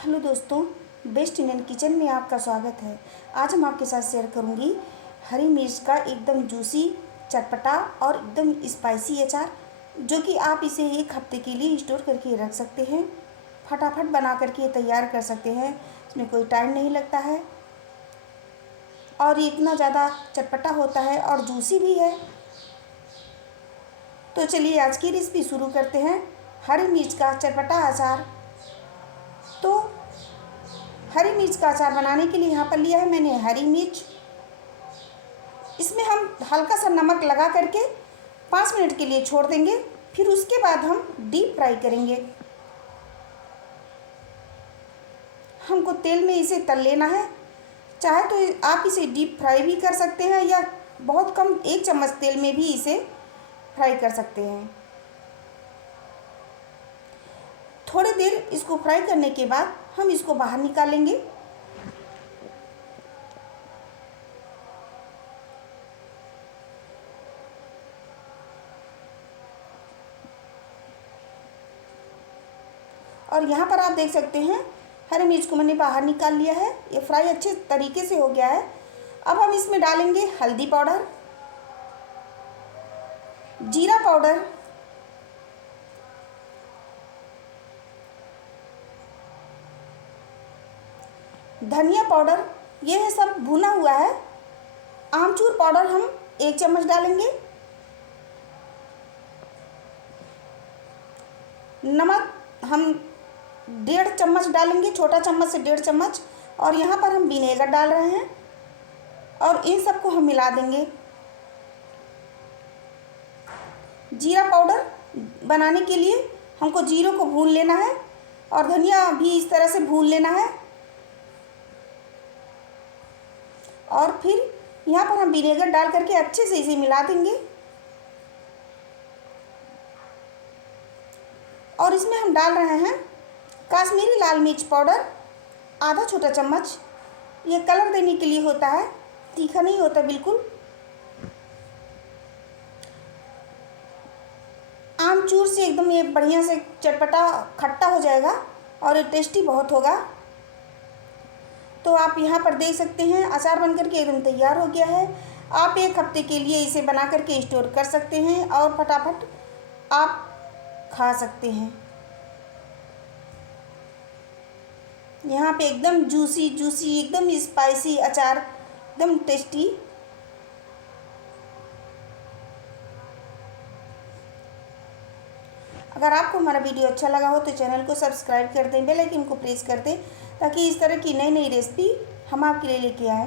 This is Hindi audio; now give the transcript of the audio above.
हेलो दोस्तों, बेस्ट इंडियन किचन में आपका स्वागत है। आज हम आपके साथ शेयर करूंगी हरी मिर्च का एकदम जूसी, चटपटा और एकदम स्पाइसी अचार, जो कि आप इसे एक हफ्ते के लिए स्टोर करके रख सकते हैं। फटाफट बना करके तैयार कर सकते हैं, इसमें कोई टाइम नहीं लगता है और ये इतना ज़्यादा चटपटा होता है और जूसी भी है। तो चलिए आज की रेसिपी शुरू करते हैं। हरी मिर्च का चटपटा अचार। तो हरी मिर्च का अचार बनाने के लिए यहाँ पर लिया है मैंने हरी मिर्च। इसमें हम हल्का सा नमक लगा करके 5 मिनट के लिए छोड़ देंगे, फिर उसके बाद हम डीप फ्राई करेंगे। हमको तेल में इसे तल लेना है। चाहे तो आप इसे डीप फ्राई भी कर सकते हैं या बहुत कम 1 चम्मच तेल में भी इसे फ्राई कर सकते हैं। थोड़ी देर इसको फ्राई करने के बाद हम इसको बाहर निकालेंगे। और यहाँ पर आप देख सकते हैं हरी मिर्च को मैंने बाहर निकाल लिया है। ये फ्राई अच्छे तरीके से हो गया है। अब हम इसमें डालेंगे हल्दी पाउडर, जीरा पाउडर, धनिया पाउडर, ये है सब भुना हुआ है। आमचूर पाउडर हम 1 चम्मच डालेंगे। नमक हम 1.5 चम्मच डालेंगे, छोटा चम्मच से 1.5 चम्मच। और यहाँ पर हम विनेगर डाल रहे हैं और इन सबको हम मिला देंगे। जीरा पाउडर बनाने के लिए हमको जीरों को भून लेना है और धनिया भी इस तरह से भून लेना है। और फिर यहाँ पर हम विनेगर डाल करके अच्छे से इसे मिला देंगे। और इसमें हम डाल रहे हैं कश्मीरी लाल मिर्च पाउडर, आधा छोटा चम्मच। ये कलर देने के लिए होता है, तीखा नहीं होता बिल्कुल। आमचूर से एकदम ये बढ़िया से चटपटा खट्टा हो जाएगा और ये टेस्टी बहुत होगा। तो आप यहाँ पर देख सकते हैं अचार बनकर के एकदम तैयार हो गया है। आप 1 हफ्ते के लिए इसे बना करके स्टोर कर सकते हैं और फटाफट आप खा सकते हैं। यहाँ पे एकदम जूसी जूसी, एकदम स्पाइसी अचार, एकदम टेस्टी। अगर आपको हमारा वीडियो अच्छा लगा हो तो चैनल को सब्सक्राइब कर दें, बेल आइकन को प्रेस कर दें, ताकि इस तरह की नई नई रेसिपी हम आपके लिए लेके आएँ।